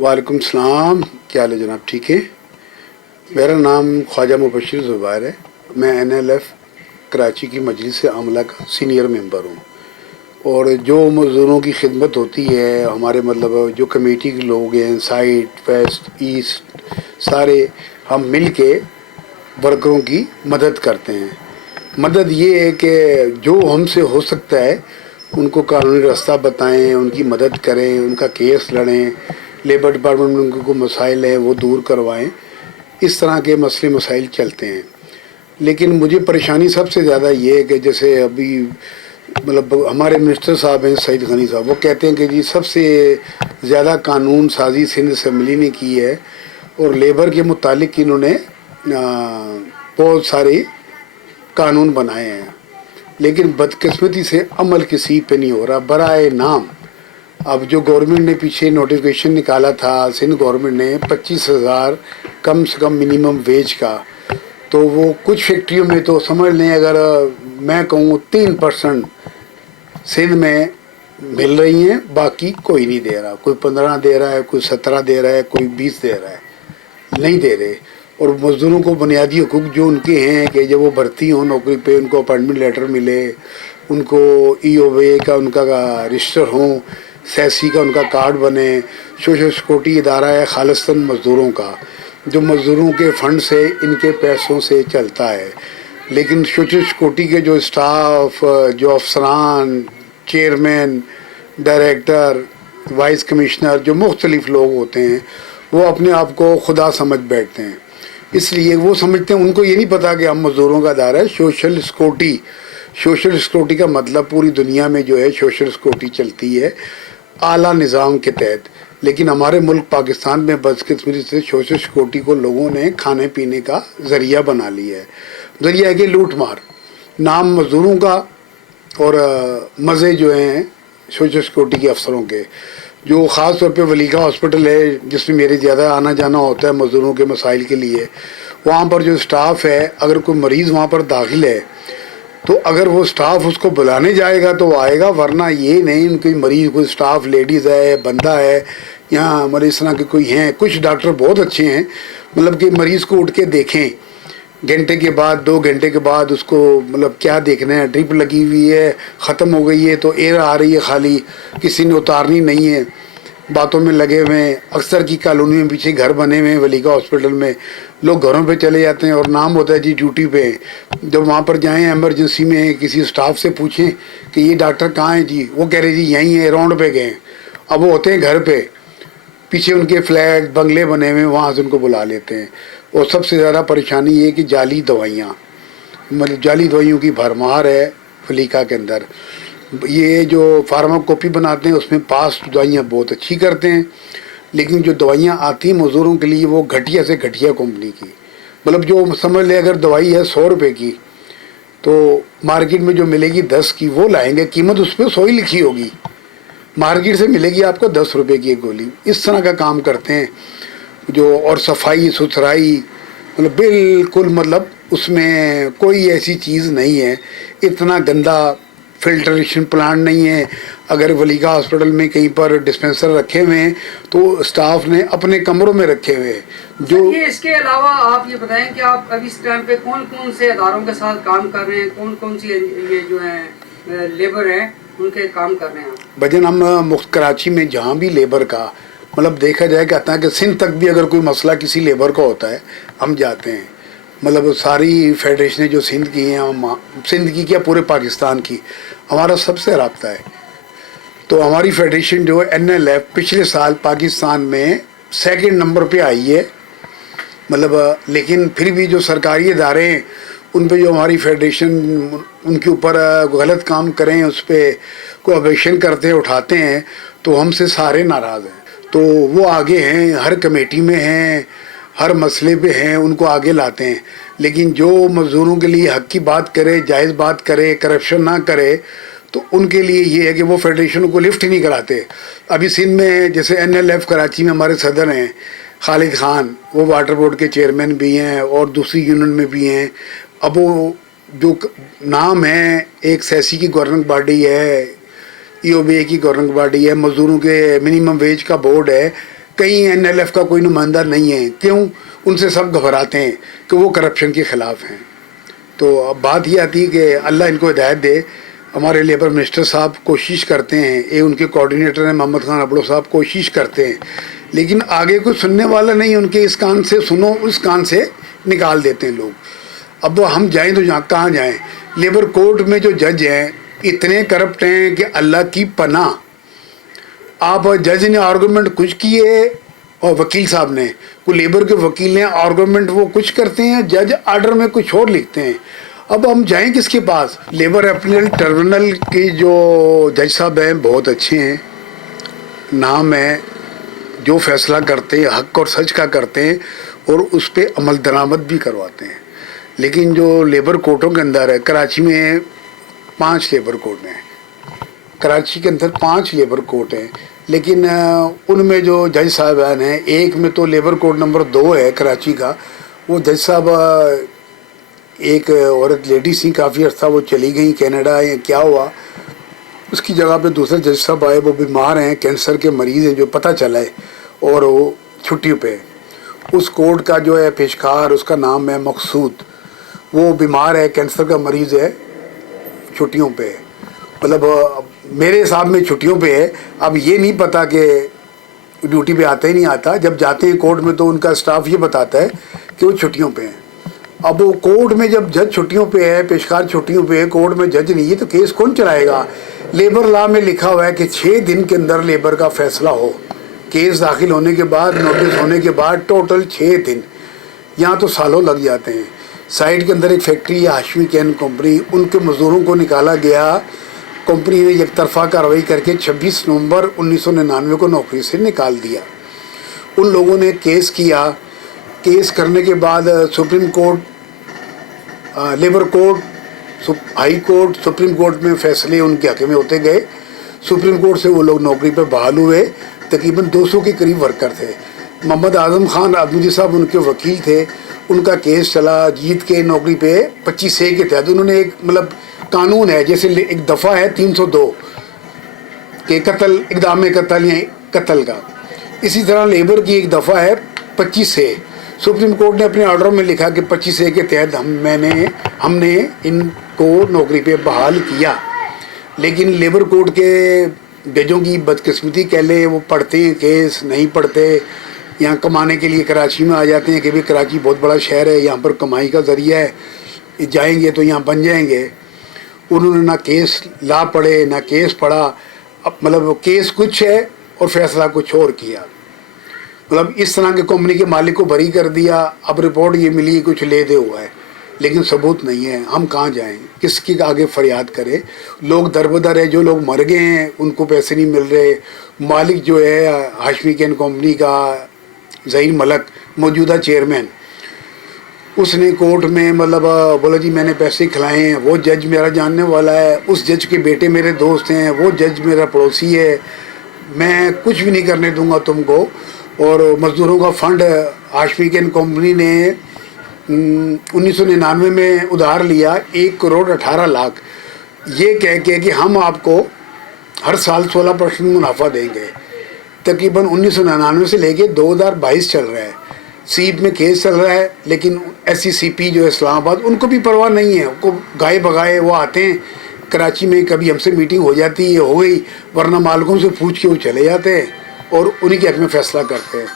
वालेकुम सलाम, क्या हाल है जनाब? ठीक है। मेरा नाम ख्वाजा मुबशिर ज़ुबैर है। मैं NLF कराची की मजलिस आमला का सीनियर मेंबर हूँ। और जो मज़दूरों की खिदमत होती है, हमारे मतलब जो कमेटी के लोग हैं, साइट वेस्ट ईस्ट, सारे हम मिल के वर्करों की मदद करते हैं। मदद ये है कि जो हमसे हो सकता है उनको कानूनी रास्ता बताएं, उनकी मदद करें, उनका केस लड़ें, लेबर डिपार्टमेंट में उनको मसाइल हैं वो दूर करवाएं। इस तरह के मसले मसाइल चलते हैं। लेकिन मुझे परेशानी सबसे ज़्यादा ये है कि जैसे अभी मतलब हमारे मिनिस्टर साहब हैं सईद गनी साहब, वो कहते हैं कि जी सबसे ज़्यादा कानून साजी सिंध असम्बली ने की है और लेबर के मुतालिक इन्होंने बहुत सारे कानून बनाए हैं। लेकिन बदकिस्मती से अमल किसी पे नहीं हो रहा। बराए नाम अब जो गवर्नमेंट ने पीछे नोटिफिकेशन निकाला था, सिंध गवर्नमेंट ने 25,000 कम से कम मिनिमम वेज का, तो वो कुछ फैक्ट्रियों में तो समझ लें, अगर मैं कहूँ 3% सिंध में मिल रही हैं, बाकी कोई नहीं दे रहा। कोई 15 दे रहा है, कोई 17 दे रहा है, कोई 20 दे रहा है, नहीं दे रहे। और मज़दूरों को बुनियादी हकूक़ जो उनके हैं कि जब वो भर्ती हों नौकरी पे, उनको अपॉइंटमेंट लेटर मिले, उनको EOA का उनका रजिस्टर हों, सैसी का उनका कार्ड बने। सोशल सिक्योरिटी इदारा है खालिस्तान मज़दूरों का, जो मज़दूरों के फंड से, इनके पैसों से चलता है। लेकिन सोशल सिक्योरिटी के जो स्टाफ, जो अफसरान, चेयरमैन, डायरेक्टर, वाइस कमिश्नर, जो मुख्तलिफ लोग होते हैं, वो अपने आप को खुदा समझ बैठते हैं। इसलिए वो समझते हैं, उनको ये नहीं पता कि हम मज़दूरों का दायरा है। सोशल सिक्योरिटी का मतलब पूरी दुनिया में जो है सोशल सिक्योरिटी चलती है आला निज़ाम के तहत। लेकिन हमारे मुल्क पाकिस्तान में बदकिस्मती से सोशल सिक्योरिटी को लोगों ने खाने पीने का ज़रिया बना लिया है। ज़रिया है कि लूट मार, नाम मज़दूरों का और मज़े जो हैं सोशल सिक्योरिटी के अफसरों के। जो ख़ास तौर पे वलीका हॉस्पिटल है, जिसमें मेरे ज़्यादा आना जाना होता है मज़दूरों के मसाइल के लिए, वहाँ पर जो स्टाफ है, अगर कोई मरीज़ वहाँ पर दाखिल है तो अगर वो स्टाफ उसको बुलाने जाएगा तो वो आएगा, वरना ये नहीं उनकी मरीज़ कोई स्टाफ लेडीज़ है, बंदा है, यहाँ हमारे इस तरह के कोई हैं। कुछ डॉक्टर बहुत अच्छे हैं, मतलब कि मरीज़ को उठ के देखें, घंटे के बाद 2 घंटे के बाद उसको मतलब क्या देखना है, ड्रिप लगी हुई है, ख़त्म हो गई है तो एयर आ रही है खाली, किसी ने उतारनी नहीं है, बातों में लगे हुए हैं। अक्सर की कॉलोनी में पीछे घर बने हुए हैं वलीका हॉस्पिटल में, लोग घरों पे चले जाते हैं और नाम होता है जी ड्यूटी पे। जब वहाँ पर जाएं इमरजेंसी में, किसी स्टाफ से पूछें कि ये डॉक्टर कहाँ हैं जी, वो कह रहे जी यहीं है, राउंड पे गए। अब वो होते हैं घर पे, पीछे उनके फ्लैट बंगले बने हुए हैं, वहाँ से उनको बुला लेते हैं। और सबसे ज़्यादा परेशानी ये कि जाली दवाइयाँ, मतलब जाली दवाइयों की भरमार है वलीका के अंदर। ये जो फार्माकोपी बनाते हैं उसमें पास दवाइयाँ बहुत अच्छी करते हैं, लेकिन जो दवाइयाँ आती हैं मज़दूरों के लिए वो घटिया से घटिया कंपनी की। मतलब जो समझ ले अगर दवाई है 100 रुपये की, तो मार्केट में जो मिलेगी 10 की वो लाएंगे, कीमत उस पर 100 ही लिखी होगी, मार्केट से मिलेगी आपको 10 रुपये की एक गोली। इस तरह का काम करते हैं जो। और सफाई सुथराई मतलब बिल्कुल, मतलब उसमें कोई ऐसी चीज़ नहीं है, इतना गंदा फिल्ट्रेशन प्लांट नहीं है। अगर वलीका हॉस्पिटल में कहीं पर डिस्पेंसर रखे हुए हैं तो स्टाफ ने अपने कमरों में रखे हुए हैं। जो ये इसके अलावा आप ये बताएं कि आप अभी इस टाइम पे कौन कौन से अदारों के साथ काम कर रहे हैं, कौन कौन सी ये जो है लेबर है उनके काम कर रहे हैं? भजन हम मुख्त कराची में जहाँ भी लेबर का मतलब देखा जाए, कहता है कि सिंध तक भी अगर कोई मसला किसी लेबर का होता है हम जाते हैं। मतलब सारी फेडरेशनें जो सिंध की हैं, सिंध की क्या पूरे पाकिस्तान की, हमारा सबसे रब्ता है। तो हमारी फेडरेशन जो NLF पिछले साल पाकिस्तान में 2nd नंबर पे आई है। मतलब लेकिन फिर भी जो सरकारी इदारे हैं उन पे जो हमारी फेडरेशन उनके ऊपर गलत काम करें, उस पर कोई ऑब्जेक्शन करते हैं, उठाते हैं, तो हमसे सारे नाराज़ हैं। तो वो आगे हैं, हर कमेटी में हैं, हर मसले पे हैं, उनको आगे लाते हैं। लेकिन जो मज़दूरों के लिए हक़ की बात करे, जायज़ बात करे, करप्शन ना करे, तो उनके लिए ये है कि वो फेडरेशनों को लिफ्ट ही नहीं कराते। अभी सिंध में जैसे NLF कराची में हमारे सदर हैं खालिद खान, वो वाटर बोर्ड के चेयरमैन भी हैं और दूसरी यूनियन में भी हैं। अब वो جو نام ہے، ایک سیسی کی گورننگ باڈی ہے، ای او بی اے کی گورننگ باڈی ہے، مزدوروں کے منیمم ویج کا بورڈ ہے، کہیں این ایل ایف کا کوئی نمائندہ نہیں ہے. کیوں؟ ان سے سب گھبراتے ہیں کہ وہ کرپشن کے خلاف ہیں. تو اب بات یہ آتی ہے کہ اللہ ان کو ہدایت دے. ہمارے لیبر منسٹر صاحب کوشش کرتے ہیں، یہ ان کے کوارڈینیٹر ہیں محمد خان ابڑو صاحب، کوشش کرتے ہیں، لیکن آگے کوئی سننے والا نہیں. ان کے اس کان سے سنو، اس کان سے نکال دیتے ہیں لوگ. اب ہم جائیں تو کہاں جائیں؟ لیبر کورٹ میں جو جج ہیں اتنے کرپٹ ہیں کہ اللہ کی پناہ. آپ جج نے آرگومنٹ کچھ کیے اور وکیل صاحب نے، وہ لیبر کے وکیل نے آرگومنٹ وہ کچھ کرتے ہیں، جج آرڈر میں کچھ اور لکھتے ہیں. اب ہم جائیں کس کے پاس؟ لیبر اپیل ٹربونل کے جو جج صاحب ہیں بہت اچھے ہیں، نام ہے، جو فیصلہ کرتے ہیں حق اور سچ کا کرتے ہیں اور اس پہ عمل درآمد بھی کرواتے ہیں. لیکن جو لیبر کورٹوں کے اندر ہے، کراچی میں 5 لیبر کورٹ ہیں، کراچی کے اندر 5 لیبر کورٹ ہیں، لیکن ان میں جو جج صاحبان ہیں، ایک میں تو لیبر کورٹ نمبر 2 ہے کراچی کا، وہ جج صاحب ایک عورت لیڈی سی، کافی عرصہ وہ چلی گئی کینیڈا یا کیا ہوا، اس کی جگہ پہ دوسرے جج صاحب آئے، وہ بیمار ہیں، کینسر کے مریض ہیں جو پتہ چلا ہے، اور وہ چھٹی پہ. اس کورٹ کا جو ہے پیشکار، اس کا نام ہے مقصود، وہ بیمار ہے، کینسر کا مریض ہے، چھٹیوں پہ. مطلب میرے حساب میں چھٹیوں پہ ہے. اب یہ نہیں پتہ کہ ڈیوٹی پہ آتا ہی نہیں آتا. جب جاتے ہیں کورٹ میں تو ان کا اسٹاف یہ بتاتا ہے کہ وہ چھٹیوں پہ ہیں. اب وہ کورٹ میں جب جج چھٹیوں پہ ہے، پیشکار چھٹیوں پہ ہے، کورٹ میں جج نہیں ہے، تو کیس کون چلائے گا؟ لیبر لا میں لکھا ہوا ہے کہ 6 دن کے اندر لیبر کا فیصلہ ہو. کیس داخل ہونے کے بعد، نوٹس ہونے کے بعد ٹوٹل 6 دن، یہاں تو سالوں لگ جاتے ہیں. سائٹ کے اندر ایک فیکٹری ہے ہاشمی کین کمپنی، ان کے مزدوروں کو نکالا گیا، کمپنی نے یک طرفہ کارروائی کر کے 26 نومبر 1999 کو نوکری سے نکال دیا. ان لوگوں نے کیس کیا. کیس کرنے کے بعد supreme court, labour court, high court, supreme court میں فیصلے ان کے حق میں ہوتے گئے. سپریم کورٹ سے وہ لوگ نوکری پہ بحال ہوئے. تقریباً 200 کے قریب ورکر تھے. محمد اعظم خان آدمجی صاحب ان کے وکیل تھے. ان کا کیس چلا، جیت کے نوکری پہ 25A کے تحت انہوں نے ایک مطلب قانون ہے، جیسے ایک دفعہ ہے 302 کہ قتل، اقدام قتل یا قتل کا، اسی طرح لیبر کی ایک دفعہ ہے 25A. سپریم کورٹ نے اپنے آرڈر میں لکھا کہ 25A کے تحت ہم نے ان کو نوکری پہ بحال کیا. لیکن لیبر کورٹ کے ججوں کی بدقسمتی کہہ لیں، وہ پڑھتے ہیں کیس، نہیں پڑھتے، یہاں کمانے کے لیے کراچی میں آ جاتے ہیں کہ بھی کراچی بہت بڑا شہر ہے، یہاں پر کمائی کا ذریعہ ہے، جائیں گے تو یہاں بن جائیں گے. انہوں نے نہ کیس لا پڑھے نہ کیس پڑھا، مطلب کیس کچھ ہے اور فیصلہ کچھ اور کیا. مطلب اس طرح کے کمپنی کے مالک کو بری کر دیا. اب رپورٹ یہ ملی کچھ لے دے ہوا ہے، لیکن ثبوت نہیں ہے. ہم کہاں جائیں؟ کس کی آگے فریاد کرے؟ لوگ دربدر ہے، جو لوگ مر گئے ہیں ان کو پیسے نہیں مل رہے. مالک جو ہے ہاشمی کین کمپنی کا ظہیر ملک، موجودہ چیئرمین، اس نے کورٹ میں مطلب بولا جی میں نے پیسے کھلائے ہیں، وہ جج میرا جاننے والا ہے، اس جج کے بیٹے میرے دوست ہیں، وہ جج میرا پڑوسی ہے، میں کچھ بھی نہیں کرنے دوں گا تم کو. اور مزدوروں کا فنڈ ہاشمی کین کمپنی نے 1999 میں ادھار لیا 1,18,00,000، یہ کہہ کے کہ ہم آپ کو ہر سال 16% منافع دیں گے. تقریباً 1999 سے لے کے 2022 چل رہا ہے. سیپ میں کیس چل رہا ہے، لیکن SCCP جو ہے اسلام آباد، ان کو بھی پرواہ نہیں ہے. ان کو گائے بگائے وہ آتے ہیں کراچی میں، کبھی ہم سے میٹنگ ہو جاتی ہے، ہو گئی، ورنہ مالکوں سے پوچھ کے وہ چلے جاتے ہیں اور انہی کے حق میں فیصلہ کرتے ہیں.